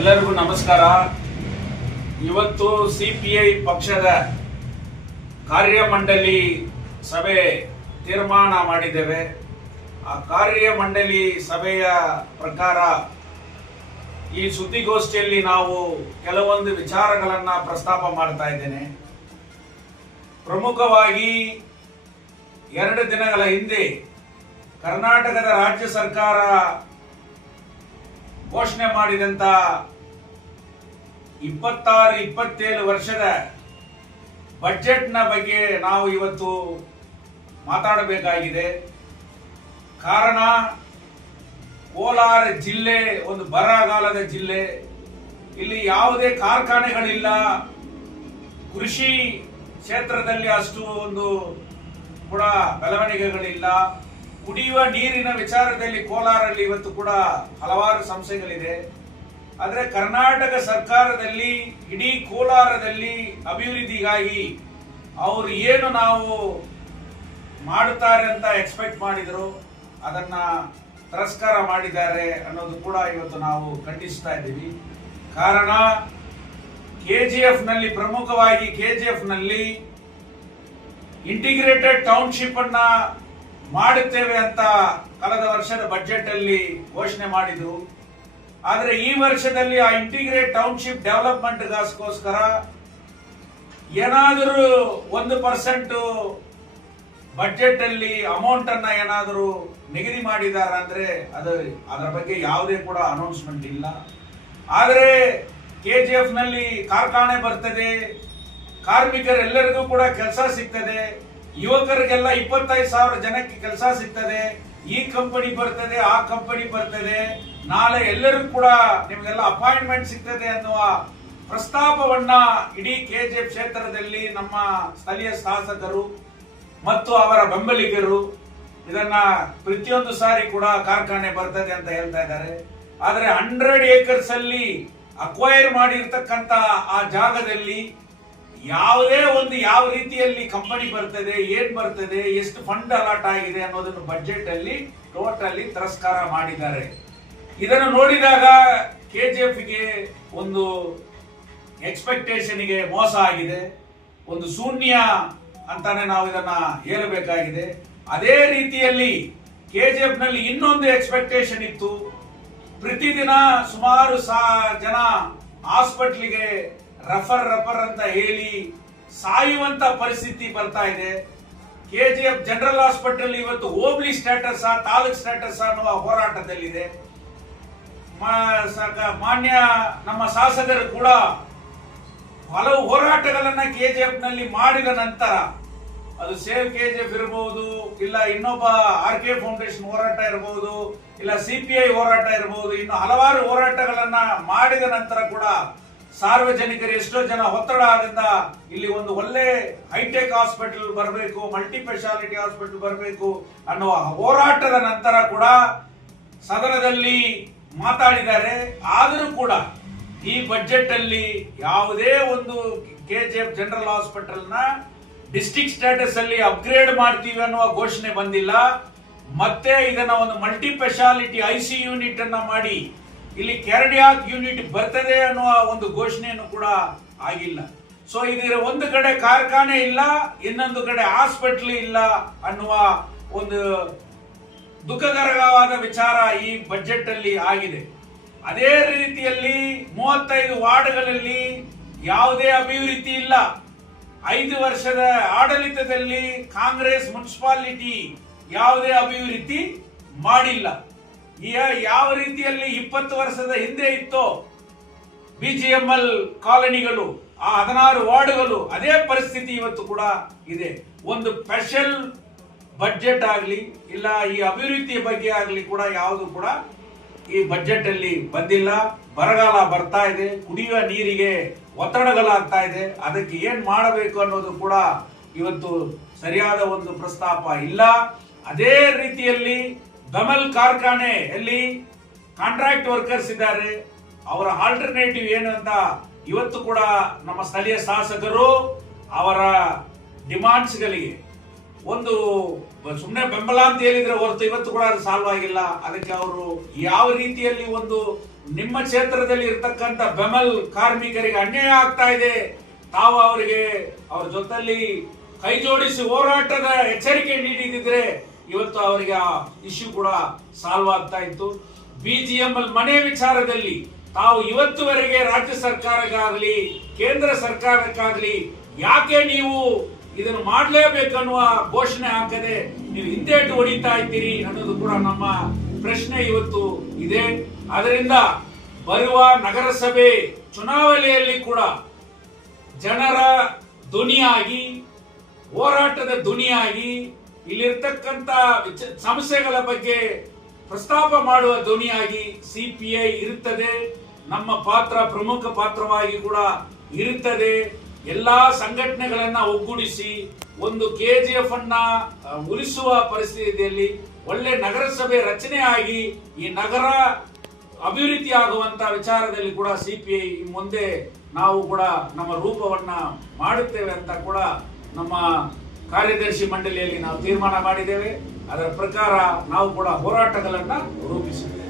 ಎಲ್ಲರಿಗೂ ನಮಸ್ಕಾರ. ಇವತ್ತು ಸಿಪಿಐ ಪಕ್ಷದ ಕಾರ್ಯಮಂಡಳಿ ಸಭೆ ತೀರ್ಮಾನ ಮಾಡಿದ್ದೇವೆ. ಆ ಕಾರ್ಯಮಂಡಳಿ ಸಭೆಯ ಪ್ರಕಾರ ಈ ಸುದ್ದಿಗೋಷ್ಠಿಯಲ್ಲಿ ನಾವು ಕೆಲವೊಂದು ವಿಚಾರಗಳನ್ನು ಪ್ರಸ್ತಾಪ ಮಾಡ್ತಾ ಇದ್ದೇನೆ. ಪ್ರಮುಖವಾಗಿ 2 ದಿನಗಳ ಹಿಂದೆ ಕರ್ನಾಟಕದ ರಾಜ್ಯ ಸರ್ಕಾರ ಘೋಷಣೆ ಮಾಡಿದಂತ 26-27 ವರ್ಷದ ಬಜೆಟ್ನ ಬಗ್ಗೆ ನಾವು ಇವತ್ತು ಮಾತಾಡಬೇಕಾಗಿದೆ. ಕಾರಣ, ಕೋಲಾರ ಜಿಲ್ಲೆ ಒಂದು ಬರಗಾಲದ ಜಿಲ್ಲೆ. ಇಲ್ಲಿ ಯಾವುದೇ ಕಾರ್ಖಾನೆಗಳಿಲ್ಲ, ಕೃಷಿ ಕ್ಷೇತ್ರದಲ್ಲಿ ಅಷ್ಟು ಒಂದು ಕೂಡ ಬೆಳವಣಿಗೆಗಳಿಲ್ಲ. ಕುಡಿಯುವ ನೀರಿನ ವಿಚಾರದಲ್ಲಿ ಕೋಲಾರಲ್ಲಿ ಇವತ್ತು ಕೂಡ ಹಲವಾರು ಸಮಸ್ಯೆಗಳಿದೆ. ಆದರೆ ಕರ್ನಾಟಕ ಸರ್ಕಾರದಲ್ಲಿ ಇಡೀ ಕೋಲಾರದಲ್ಲಿ ಅಭಿವೃದ್ಧಿಗಾಗಿ ಅವರು ಏನು ನಾವು ಮಾಡುತ್ತಾರೆ ಅಂತ ಎಕ್ಸ್ಪೆಕ್ಟ್ ಮಾಡಿದ್ರು ಅದನ್ನ ತಿರಸ್ಕಾರ ಮಾಡಿದ್ದಾರೆ ಅನ್ನೋದು ಕೂಡ ಇವತ್ತು ನಾವು ಖಂಡಿಸ್ತಾ ಇದ್ದೀವಿ. ಕಾರಣ, ಕೆಜಿಎಫ್ ನಲ್ಲಿ ಪ್ರಮುಖವಾಗಿ ಕೆಜಿಎಫ್ ನಲ್ಲಿ ಇಂಟಿಗ್ರೇಟೆಡ್ ಟೌನ್ಶಿಪ್ ಅನ್ನ ಮಾಡುತ್ತೇವೆ ಅಂತ ಕಳೆದ ವರ್ಷದ ಬಜೆಟ್ ಅಲ್ಲಿ ಘೋಷಣೆ ಮಾಡಿದ್ರು. ಆದ್ರೆ ಈ ವರ್ಷದಲ್ಲಿ ಆ ಇಂಟಿಗ್ರೇಟ್ ಟೌನ್ಶಿಪ್ ಡೆವಲಪ್ಮೆಂಟ್ ಗೋಸ್ಕರ ಏನಾದರೂ 1% ಬಜೆಟ್ ಅಲ್ಲಿ ಅಮೌಂಟ್ ಅನ್ನ ಏನಾದರೂ ನಿಗದಿ ಮಾಡಿದ್ದಾರೆ ಅಂದ್ರೆ ಅದರ ಬಗ್ಗೆ ಯಾವುದೇ ಕೂಡ ಅನೌನ್ಸ್ಮೆಂಟ್ ಇಲ್ಲ. ಆದ್ರೆ ಕೆಜಿಎಫ್ ನಲ್ಲಿ ಕಾರ್ಖಾನೆ ಬರ್ತದೆ, ಕಾರ್ಮಿಕರೆಲ್ಲರಿಗೂ ಕೂಡ ಕೆಲಸ ಸಿಗ್ತದೆ, ಯುವಕರಿಗೆಲ್ಲ 25,000 ಜನಕ್ಕೆ ಕೆಲಸ ಸಿಗ್ತದೆ, ಈ ಕಂಪನಿ ಬರ್ತದೆ, ಆ ಕಂಪನಿ ಬರ್ತದೆ, ನಾಳೆ ಎಲ್ಲರಿಗೂ ಕೂಡ ನಿಮಗೆಲ್ಲ ಅಪಾಯಿಂಟ್ಮೆಂಟ್ ಸಿಗ್ತದೆ ಅನ್ನುವ ಪ್ರಸ್ತಾಪವನ್ನ ಇಡೀ ಕೆಜಿಎಫ್ ಕ್ಷೇತ್ರದಲ್ಲಿ ನಮ್ಮ ಸ್ಥಳೀಯ ಶಾಸಕರು ಮತ್ತು ಅವರ ಬೆಂಬಲಿಗರು ಇದನ್ನ ಪ್ರತಿಯೊಂದು ಸಾರಿ ಕೂಡ ಕಾರ್ಖಾನೆ ಬರ್ತದೆ ಅಂತ ಹೇಳ್ತಾ ಇದ್ದಾರೆ. ಆದ್ರೆ 100 ಏಕರ್ಸ್ ಅಲ್ಲಿ ಅಕ್ವೈರ್ ಮಾಡಿರ್ತಕ್ಕಂತ ಆ ಜಾಗದಲ್ಲಿ ಯಾವ ರೀತಿಯಲ್ಲಿ ಕಂಪನಿ ಬರ್ತದೆ, ಏನ್ ಬರ್ತದೆ, ಎಷ್ಟು ಫಂಡ್ ಅಲಾಟ್ ಆಗಿದೆ ಅನ್ನೋದನ್ನು ಬಜೆಟ್ ಅಲ್ಲಿ ಟೋಟಲಿ ತಿರಸ್ಕಾರ ಮಾಡಿದ್ದಾರೆ. ಇದನ್ನು ನೋಡಿದಾಗ ಕೆಜಿಎಫ್ ಗೆ ಒಂದು ಎಕ್ಸ್ಪೆಕ್ಟೇಷನ್ ಗೆ ಮೋಸ ಆಗಿದೆ, ಒಂದು ಶೂನ್ಯ ಅಂತಾನೆ ನಾವು ಇದನ್ನ ಹೇಳಬೇಕಾಗಿದೆ. ಅದೇ ರೀತಿಯಲ್ಲಿ ಕೆಜಿಎಫ್ ನಲ್ಲಿ ಇನ್ನೊಂದು ಎಕ್ಸ್ಪೆಕ್ಟೇಷನ್ ಇತ್ತು. ಪ್ರತಿದಿನ ಸುಮಾರು ಜನ ಹಾಸ್ಪಿಟ್ಲಿಗೆ ರಫರ್ ಅಂತ ಹೇಳಿ ಸಾಯುವಂತ ಪರಿಸ್ಥಿತಿ ಬರ್ತಾ ಇದೆ. ಕೆಜಿಎಫ್ ಜನರಲ್ ಹಾಸ್ಪಿಟಲ್ ಇವತ್ತು ಹೋಬ್ಳಿ ಸ್ಟೇಟಸ್, ತಾಲೂಕ್ ಸ್ಟೇಟಸ್ ಅನ್ನುವ ಹೋರಾಟದಲ್ಲಿದೆ. ಮಾನ್ಯ ನಮ್ಮ ಶಾಸಕರು ಕೂಡ ಹಲವು ಹೋರಾಟಗಳನ್ನ ಕೆಜಿಎಫ್ ನಲ್ಲಿ ಮಾಡಿದ ನಂತರ, ಅದು ಸೇವ್ ಕೆಜಿಎಫ್ ಇರಬಹುದು, ಇಲ್ಲ ಇನ್ನೊಬ್ಬ RK ಫೌಂಡೇಶನ್ ಹೋರಾಟ ಇರಬಹುದು, ಇಲ್ಲ ಸಿಪಿಐ ಹೋರಾಟ ಇರಬಹುದು, ಇನ್ನು ಹಲವಾರು ಹೋರಾಟಗಳನ್ನ ಮಾಡಿದ ನಂತರ ಕೂಡ ಸಾರ್ವಜನಿಕರು ಎಷ್ಟೋ ಜನ ಒತ್ತಡ ಆದ್ರಿಂದ ಇಲ್ಲಿ ಒಂದು ಒಳ್ಳೆ ಹೈಟೆಕ್ ಹಾಸ್ಪಿಟಲ್ ಬರಬೇಕು, ಮಲ್ಟಿ ಸ್ಪೆಷಾಲಿಟಿ ಹಾಸ್ಪಿಟಲ್ ಬರಬೇಕು ಅನ್ನುವ ಹೋರಾಟದ ನಂತರ ಕೂಡ ಸದನದಲ್ಲಿ ಮಾತಾಡಿದ್ದಾರೆ. ಆದರೂ ಕೂಡ ಈ ಬಜೆಟ್ ಅಲ್ಲಿ ಯಾವುದೇ ಒಂದು ಕೆಜಿಎಫ್ ಜನರಲ್ ಹಾಸ್ಪಿಟಲ್ ನ ಡಿಸ್ಟ್ರಿಕ್ಟ್ ಸ್ಟೇಟಸ್ ಅಲ್ಲಿ ಅಪ್ಗ್ರೇಡ್ ಮಾಡ್ತೀವಿ ಅನ್ನುವ ಘೋಷಣೆ ಬಂದಿಲ್ಲ. ಮತ್ತೆ ಇದನ್ನ ಒಂದು ಮಲ್ಟಿ ಸ್ಪೆಷಾಲಿಟಿ IC ಯೂನಿಟ್ ಅನ್ನ ಮಾಡಿ ಇಲ್ಲಿ ಕಾರ್ಡಿಯಾಕ್ ಯೂನಿಟ್ ಬರ್ತದೆ ಅನ್ನುವ ಒಂದು ಘೋಷಣೆಯನ್ನು ಕೂಡ ಆಗಿಲ್ಲ. ಸೊ ಇದರ ಒಂದು ಕಡೆ ಕಾರ್ಖಾನೆ ಇಲ್ಲ, ಇನ್ನೊಂದು ಕಡೆ ಹಾಸ್ಪಿಟಲ್ ಇಲ್ಲ ಅನ್ನುವ ಒಂದು ದುಃಖಕರವಾದ ವಿಚಾರ ಈ ಬಜೆಟ್ ಅಲ್ಲಿ ಆಗಿದೆ. ಅದೇ ರೀತಿಯಲ್ಲಿ 35 ವಾರ್ಡ್ಗಳಲ್ಲಿ ಯಾವುದೇ ಅಭಿವೃದ್ಧಿ ಇಲ್ಲ. 5 ವರ್ಷದ ಆಡಳಿತದಲ್ಲಿ ಕಾಂಗ್ರೆಸ್ ಮುನ್ಸಿಪಾಲಿಟಿ ಯಾವುದೇ ಅಭಿವೃದ್ಧಿ ಮಾಡಿಲ್ಲ. ಯಾವ ರೀತಿಯಲ್ಲಿ 20 ವರ್ಷದ ಹಿಂದೆ ಇತ್ತೋ BGML ಕಾಲೋನಿಗಳು, ಆ 16 ವಾರ್ಡ್ಗಳು, ಅದೇ ಪರಿಸ್ಥಿತಿ ಇವತ್ತು ಕೂಡ ಇದೆ. ಒಂದು ಸ್ಪೆಷಲ್ ಬಜೆಟ್ ಆಗಲಿ ಇಲ್ಲ ಈ ಅಭಿವೃದ್ಧಿ ಬಗ್ಗೆ ಆಗಲಿ ಕೂಡ ಯಾವುದು ಕೂಡ ಈ ಬಜೆಟ್ ಅಲ್ಲಿ ಬಂದಿಲ್ಲ. ಬರಗಾಲ ಬರ್ತಾ ಇದೆ, ಕುಡಿಯುವ ನೀರಿಗೆ ಒತ್ತಡಗಳಾಗ್ತಾ ಇದೆ, ಅದಕ್ಕೆ ಏನ್ ಮಾಡಬೇಕು ಅನ್ನೋದು ಕೂಡ ಇವತ್ತು ಸರಿಯಾದ ಒಂದು ಪ್ರಸ್ತಾಪ ಇಲ್ಲ. ಅದೇ ರೀತಿಯಲ್ಲಿ ಬೆಮಲ್ ಕಾರ್ಖಾನೆಯಲ್ಲಿ ಕಾಂಟ್ರಾಕ್ಟ್ ವರ್ಕರ್ಸ್ ಇದ್ದಾರೆ, ಅವರ ಆಲ್ಟರ್ನೇಟಿವ್ ಏನು ಅಂತ ಇವತ್ತು ಕೂಡ ನಮ್ಮ ಸ್ಥಳೀಯ ಶಾಸಕರು ಅವರ ಡಿಮಾಂಡ್ಸ್ಗಳಿಗೆ ಒಂದು ಸುಮ್ಮನೆ ಬೆಂಬಲ ಅಂತ ಹೇಳಿದ್ರೆ ಹೊರತು ಇವತ್ತು ಕೂಡ ಅದು ಸಾಲ್ವ್ ಆಗಿಲ್ಲ. ಅದಕ್ಕೆ ಅವರು ಯಾವ ರೀತಿಯಲ್ಲಿ ಒಂದು ನಿಮ್ಮ ಕ್ಷೇತ್ರದಲ್ಲಿ ಇರ್ತಕ್ಕಂಥ ಬೆಮಲ್ ಕಾರ್ಮಿಕರಿಗೆ ಅನ್ಯಾಯ ಆಗ್ತಾ ಇದೆ, ತಾವು ಅವರಿಗೆ ಅವ್ರ ಜೊತೆಲಿ ಕೈ ಜೋಡಿಸಿ ಹೋರಾಟದ ಎಚ್ಚರಿಕೆ ನೀಡಿದ್ರೆ ಇವತ್ತು ಅವರಿಗೆ ಆ ಇಶ್ಯೂ ಕೂಡ ಸಾಲ್ವ್ ಆಗ್ತಾ ಇತ್ತು. BGML ಮನೆ ವಿಚಾರದಲ್ಲಿ ತಾವು ಇವತ್ತುವರೆಗೆ ರಾಜ್ಯ ಸರ್ಕಾರಕ್ಕಾಗಲಿ ಕೇಂದ್ರ ಸರ್ಕಾರಕ್ಕಾಗಲಿ ಯಾಕೆ ನೀವು ಇದನ್ನು ಮಾಡಲೇಬೇಕನ್ನುವ ಘೋಷಣೆ ಹಾಕದೆ ನೀವು ಹಿಂದೇಟು ಹೊಡಿತಾ ಇದ್ದೀರಿ ಅನ್ನೋದು ಕೂಡ ನಮ್ಮ ಪ್ರಶ್ನೆ ಇವತ್ತು ಇದೆ. ಅದರಿಂದ ಬರುವ ನಗರಸಭೆ ಚುನಾವಣೆಯಲ್ಲಿ ಕೂಡ ಜನರ ಧ್ವನಿಯಾಗಿ, ಹೋರಾಟದ ಧ್ವನಿಯಾಗಿ, ಇಲ್ಲಿರ್ತಕ್ಕಂಥ ಸಮಸ್ಯೆಗಳ ಬಗ್ಗೆ ಪ್ರಸ್ತಾಪ ಮಾಡುವ ಧ್ವನಿಯಾಗಿ CPI ಇರುತ್ತದೆ. ನಮ್ಮ ಪಾತ್ರ ಪ್ರಮುಖ ಪಾತ್ರವಾಗಿ ಕೂಡ ಇರುತ್ತದೆ. ಎಲ್ಲಾ ಸಂಘಟನೆಗಳನ್ನ ಒಗ್ಗೂಡಿಸಿ ಒಂದು KGF ಅನ್ನ ಉಳಿಸುವ ಪರಿಸ್ಥಿತಿಯಲ್ಲಿ ಒಳ್ಳೆ ನಗರಸಭೆ ರಚನೆ ಆಗಿ ಈ ನಗರ ಅಭಿವೃದ್ಧಿ ಆಗುವಂತ ವಿಚಾರದಲ್ಲಿ ಕೂಡ CPI ಮುಂದೆ ನಾವು ಕೂಡ ನಮ್ಮ ರೂಪವನ್ನ ಮಾಡುತ್ತೇವೆ ಅಂತ ಕೂಡ ನಮ್ಮ ಕಾರ್ಯದರ್ಶಿ ಮಂಡಳಿಯಲ್ಲಿ ನಾವು ತೀರ್ಮಾನ ಮಾಡಿದ್ದೇವೆ. ಅದರ ಪ್ರಕಾರ ನಾವು ಕೂಡ ಹೋರಾಟಗಳನ್ನ ರೂಪಿಸಿದ್ದೇವೆ.